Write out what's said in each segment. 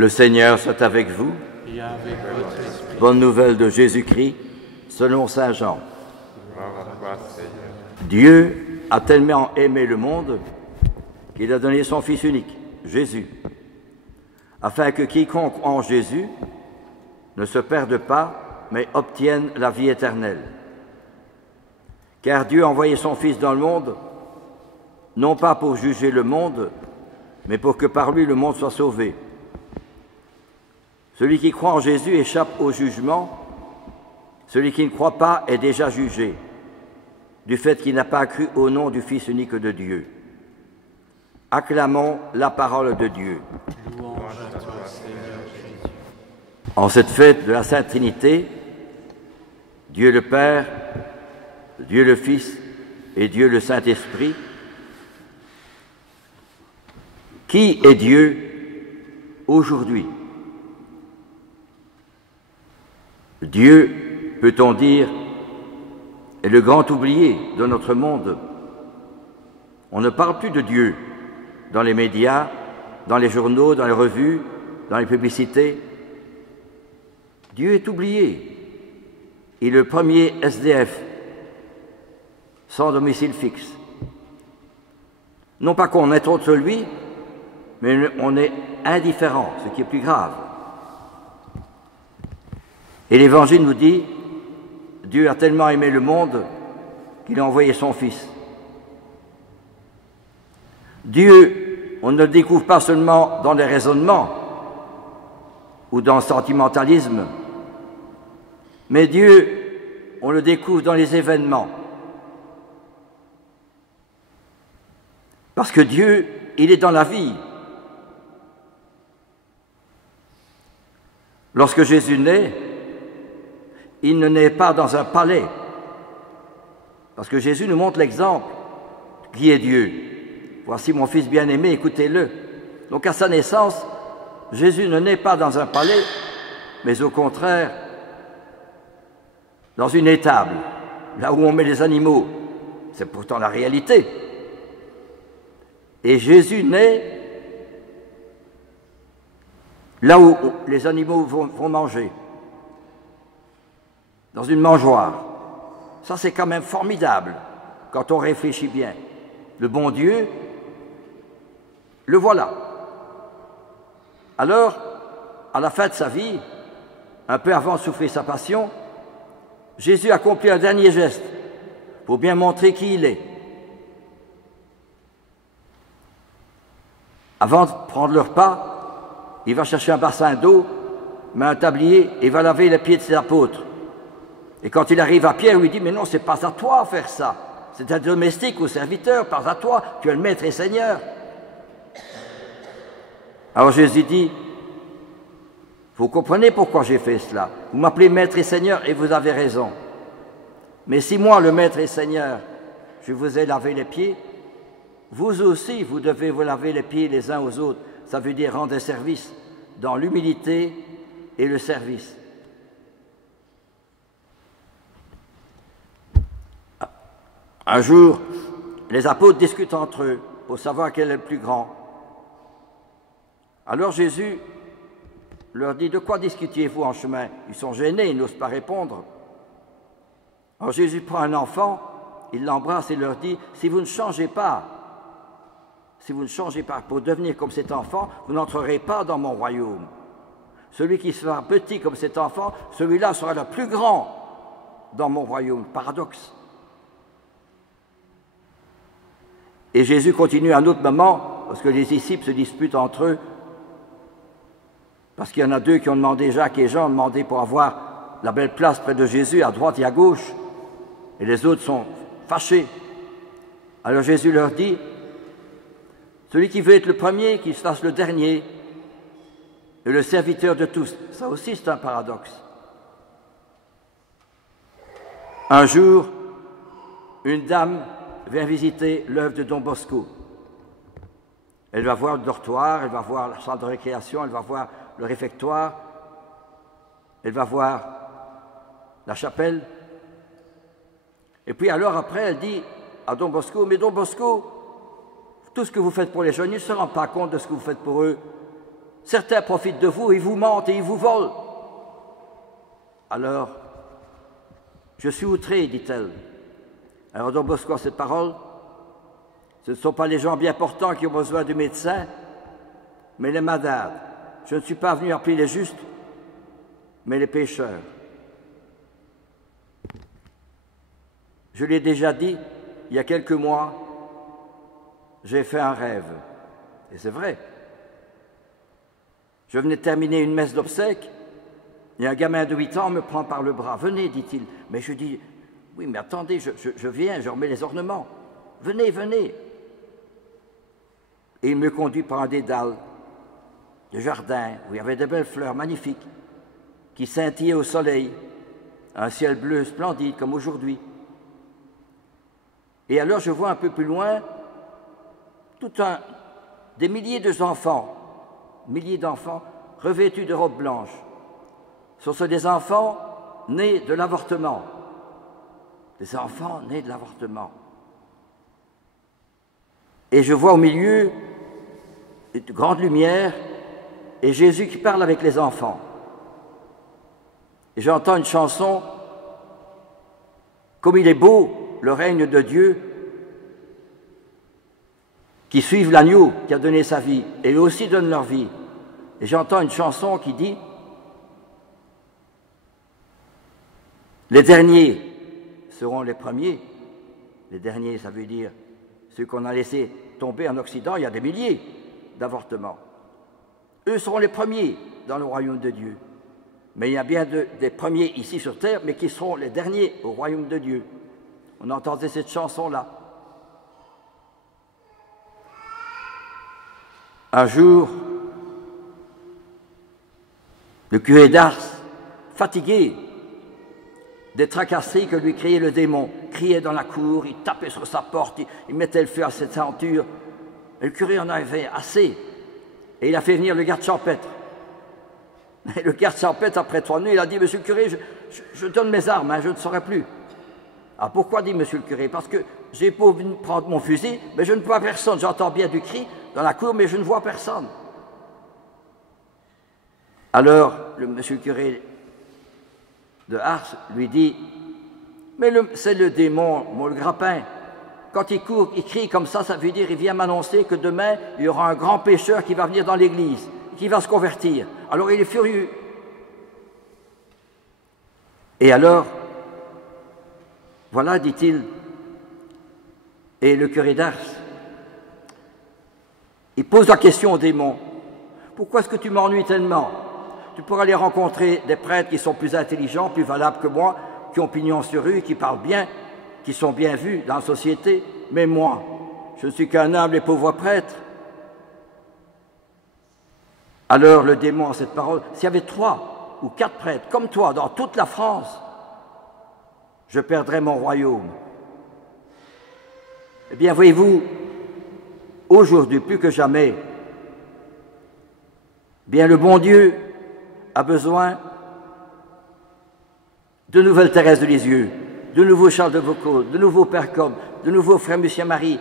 Le Seigneur soit avec vous. Et avec votre esprit. Bonne nouvelle de Jésus-Christ, selon saint Jean. Gloire à toi, Seigneur. Dieu a tellement aimé le monde qu'il a donné son Fils unique, Jésus, afin que quiconque en Jésus ne se perde pas, mais obtienne la vie éternelle. Car Dieu a envoyé son Fils dans le monde, non pas pour juger le monde, mais pour que par lui le monde soit sauvé. Celui qui croit en Jésus échappe au jugement, celui qui ne croit pas est déjà jugé, du fait qu'il n'a pas cru au nom du Fils unique de Dieu. Acclamons la parole de Dieu. Louange à toi, Seigneur Jésus. En cette fête de la Sainte Trinité, Dieu le Père, Dieu le Fils et Dieu le Saint-Esprit, qui est Dieu aujourd'hui? Dieu, peut-on dire, est le grand oublié de notre monde. On ne parle plus de Dieu dans les médias, dans les journaux, dans les revues, dans les publicités. Dieu est oublié. Il est le premier SDF, sans domicile fixe. Non pas qu'on est contre lui, mais on est indifférent, ce qui est plus grave. Et l'Évangile nous dit, Dieu a tellement aimé le monde qu'il a envoyé son Fils. Dieu, on ne le découvre pas seulement dans les raisonnements ou dans le sentimentalisme, mais Dieu, on le découvre dans les événements. Parce que Dieu, il est dans la vie. Lorsque Jésus naît, il ne naît pas dans un palais, parce que Jésus nous montre l'exemple qui est Dieu. Voici mon Fils bien-aimé, écoutez-le. Donc à sa naissance, Jésus ne naît pas dans un palais, mais au contraire, dans une étable, là où on met les animaux. C'est pourtant la réalité. Et Jésus naît là où les animaux vont manger, dans une mangeoire. Ça, c'est quand même formidable, quand on réfléchit bien. Le bon Dieu, le voilà. Alors, à la fin de sa vie, un peu avant de souffrir sa passion, Jésus accomplit un dernier geste pour bien montrer qui il est. Avant de prendre le repas, il va chercher un bassin d'eau, met un tablier et va laver les pieds de ses apôtres. Et quand il arrive à Pierre, il lui dit « Mais non, c'est pas à toi de faire ça. C'est un domestique ou serviteur, pas à toi. Tu es le maître et seigneur. » Alors Jésus dit « Vous comprenez pourquoi j'ai fait cela. Vous m'appelez maître et seigneur et vous avez raison. Mais si moi, le maître et seigneur, je vous ai lavé les pieds, vous aussi, vous devez vous laver les pieds les uns aux autres. Ça veut dire rendre service dans l'humilité et le service. » Un jour, les apôtres discutent entre eux pour savoir quel est le plus grand. Alors Jésus leur dit « De quoi discutiez-vous en chemin ?» Ils sont gênés, ils n'osent pas répondre. Alors Jésus prend un enfant, il l'embrasse et leur dit « Si vous ne changez pas pour devenir comme cet enfant, vous n'entrerez pas dans mon royaume. Celui qui sera petit comme cet enfant, celui-là sera le plus grand dans mon royaume. » Paradoxe. Et Jésus continue à un autre moment, parce que les disciples se disputent entre eux, parce qu'il y en a deux qui ont demandé, Jacques et Jean ont demandé pour avoir la belle place près de Jésus, à droite et à gauche, et les autres sont fâchés. Alors Jésus leur dit, celui qui veut être le premier, qu'il se fasse le dernier, et le serviteur de tous. Ça aussi, c'est un paradoxe. Un jour, une dame vient visiter l'œuvre de Don Bosco. Elle va voir le dortoir, elle va voir la salle de récréation, elle va voir le réfectoire, elle va voir la chapelle. Et puis alors après, elle dit à Don Bosco, « Mais Don Bosco, tout ce que vous faites pour les jeunes, ils ne se rendent pas compte de ce que vous faites pour eux. Certains profitent de vous, ils vous mentent et ils vous volent. Alors, je suis outré, dit-elle. Alors Don Bosco, cette parole, ce ne sont pas les gens bien portants qui ont besoin du médecin, mais les malades. Je ne suis pas venu appeler les justes, mais les pécheurs. Je l'ai déjà dit, il y a quelques mois, j'ai fait un rêve. Et c'est vrai. Je venais de terminer une messe d'obsèques, et un gamin de 8 ans me prend par le bras. « Venez, dit-il. » Mais je dis, « Oui, mais attendez, je viens, je remets les ornements. Venez, venez. » Et il me conduit par un dédale de jardin où il y avait de belles fleurs magnifiques qui scintillaient au soleil, un ciel bleu splendide comme aujourd'hui. Et alors je vois un peu plus loin des milliers d'enfants revêtus de robes blanches. Ce sont des enfants nés de l'avortement. Des enfants nés de l'avortement. Et je vois au milieu une grande lumière et Jésus qui parle avec les enfants. Et j'entends une chanson, « Comme il est beau le règne de Dieu », qui suivent l'agneau qui a donné sa vie, et eux aussi donnent leur vie. Et j'entends une chanson qui dit « Les derniers seront les premiers ». Les derniers, ça veut dire ceux qu'on a laissés tomber en Occident, il y a des milliers d'avortements. Eux seront les premiers dans le royaume de Dieu. Mais il y a bien des premiers ici sur terre, mais qui seront les derniers au royaume de Dieu. On entendait cette chanson-là. Un jour, le curé d'Ars, fatigué des tracasseries que lui criait le démon, criait dans la cour, il tapait sur sa porte, il mettait le feu à cette ceinture. Et le curé en avait assez. Et il a fait venir le garde champêtre. Et le garde champêtre, après 3 nuits, il a dit « Monsieur le curé, je donne mes armes, hein, je ne saurais plus. » Ah, pourquoi, dit monsieur le curé? Parce que j'ai beau prendre mon fusil, mais je ne vois personne. J'entends bien du cri dans la cour, mais je ne vois personne. Alors, monsieur le curé de Ars lui dit « Mais c'est le démon, le grappin. Quand il court, il crie comme ça veut dire il vient m'annoncer que demain, il y aura un grand pécheur qui va venir dans l'église, qui va se convertir. Alors il est furieux. Et alors, voilà, dit-il, et le curé d'Ars, il pose la question au démon, pourquoi est-ce que tu m'ennuies tellement? Tu pourras aller rencontrer des prêtres qui sont plus intelligents, plus valables que moi, qui ont pignon sur rue, qui parlent bien, qui sont bien vus dans la société, mais moi, je ne suis qu'un humble et pauvre prêtre. Alors le démon en cette parole, s'il y avait 3 ou 4 prêtres comme toi dans toute la France, je perdrais mon royaume. Eh bien, voyez-vous, aujourd'hui, plus que jamais, bien le bon Dieu a besoin de nouvelles Thérèse de Lisieux, de nouveaux Charles de Foucauld, de nouveaux Père Cobb, de nouveaux Frères Lucien Marie,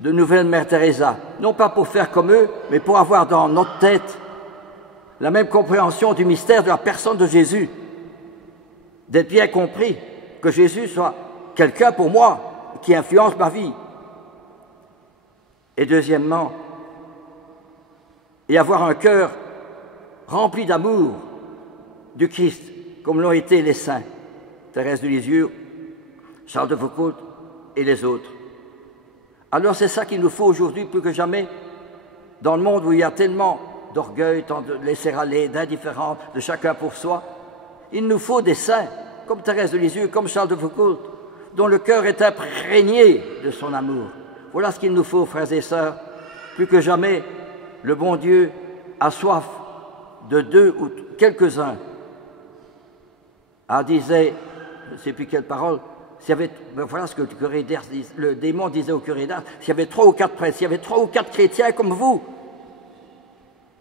de nouvelles Mère Teresa, non pas pour faire comme eux, mais pour avoir dans notre tête la même compréhension du mystère de la personne de Jésus, d'être bien compris, que Jésus soit quelqu'un pour moi, qui influence ma vie. Et deuxièmement, et avoir un cœur rempli d'amour du Christ, comme l'ont été les saints, Thérèse de Lisieux, Charles de Foucauld et les autres. Alors c'est ça qu'il nous faut aujourd'hui plus que jamais, dans le monde où il y a tellement d'orgueil, tant de laisser-aller, d'indifférence, de chacun pour soi. Il nous faut des saints, comme Thérèse de Lisieux, comme Charles de Foucauld, dont le cœur est imprégné de son amour. Voilà ce qu'il nous faut, frères et sœurs. Plus que jamais, le bon Dieu a soif de 2 ou quelques-uns. Ah, disait, je ne sais plus quelle parole, voilà ce que le démon disait au curé d'Ars, s'il y avait 3 ou 4 prêtres, s'il y avait 3 ou 4 chrétiens comme vous,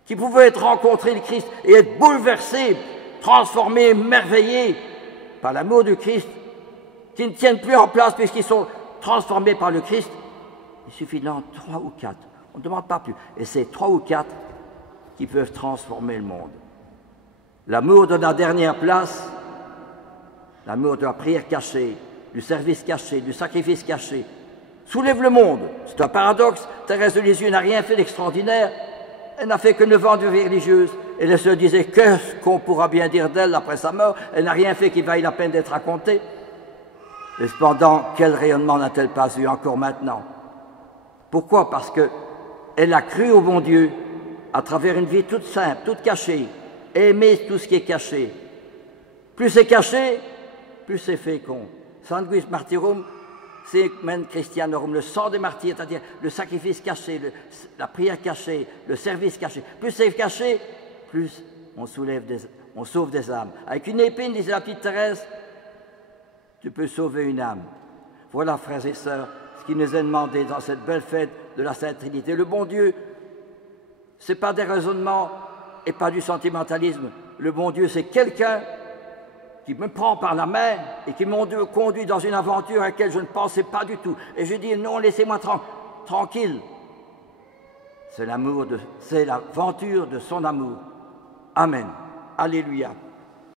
qui pouvaient être rencontrés le Christ et être bouleversés, transformés, émerveillés par l'amour du Christ, qui ne tiennent plus en place puisqu'ils sont transformés par le Christ, il suffit d'en 3 ou 4. On ne demande pas plus. Et ces 3 ou 4 qui peuvent transformer le monde. L'amour de la dernière place, l'amour de la prière cachée, du service caché, du sacrifice caché, soulève le monde. C'est un paradoxe. Thérèse de Lisieux n'a rien fait d'extraordinaire. Elle n'a fait que 9 ans de vie religieuse. Et elle se disait, qu'est-ce qu'on pourra bien dire d'elle après sa mort? Elle n'a rien fait qui vaille la peine d'être raconté. Et cependant, quel rayonnement n'a-t-elle pas eu encore maintenant? Pourquoi? Parce qu'elle a cru au bon Dieu à travers une vie toute simple, toute cachée, et aimer tout ce qui est caché. Plus c'est caché, plus c'est fécond. Sanguis martyrum, Semen Christianorum, le sang des martyrs, c'est-à-dire le sacrifice caché, la prière cachée, le service caché. Plus c'est caché, plus on sauve des âmes. Avec une épine, disait la petite Thérèse, tu peux sauver une âme. Voilà, frères et sœurs, ce qui nous est demandé dans cette belle fête de la Sainte Trinité. Le bon Dieu, ce n'est pas des raisonnements et pas du sentimentalisme. Le bon Dieu, c'est quelqu'un qui me prend par la main et qui me conduit dans une aventure à laquelle je ne pensais pas du tout. Et je dis, non, laissez-moi tranquille. C'est l'aventure de son amour. Amen. Alléluia.